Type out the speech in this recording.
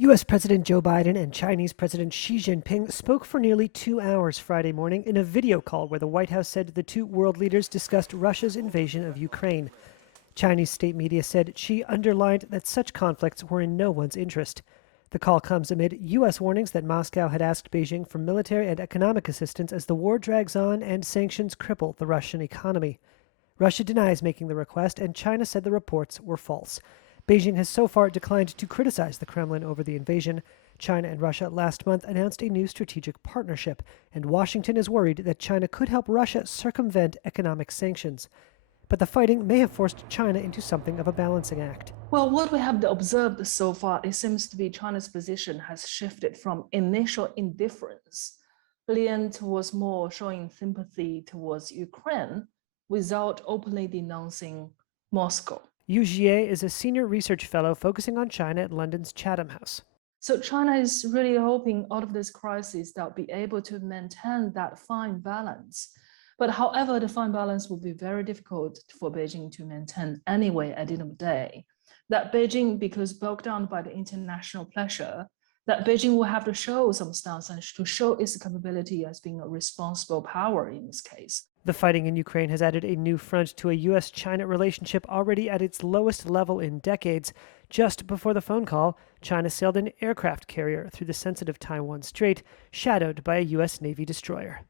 U.S. President Joe Biden and Chinese President Xi Jinping spoke for nearly 2 hours Friday morning in a video call where the White House said the two world leaders discussed Russia's invasion of Ukraine. Chinese state media said Xi underlined that such conflicts were in no one's interest. The call comes amid U.S. warnings that Moscow had asked Beijing for military and economic assistance as the war drags on and sanctions cripple the Russian economy. Russia denies making the request, and China said the reports were false. Beijing has so far declined to criticize the Kremlin over the invasion. China and Russia last month announced a new strategic partnership, and Washington is worried that China could help Russia circumvent economic sanctions. But the fighting may have forced China into something of a balancing act. Well, what we have observed so far, it seems to be China's position has shifted from initial indifference, leaning towards more showing sympathy towards Ukraine without openly denouncing Moscow. Yu Jie is a senior research fellow focusing on China at London's Chatham House. So China is really hoping out of this crisis they'll be able to maintain that fine balance. But however, the fine balance will be very difficult for Beijing to maintain anyway at the end of the day. That Beijing, because bogged down by the international pressure, that Beijing will have to show some stance and to show its capability as being a responsible power in this case. The fighting in Ukraine has added a new front to a U.S. China relationship already at its lowest level in decades. Just before the phone call, China sailed an aircraft carrier through the sensitive Taiwan Strait, shadowed by a U.S. Navy destroyer.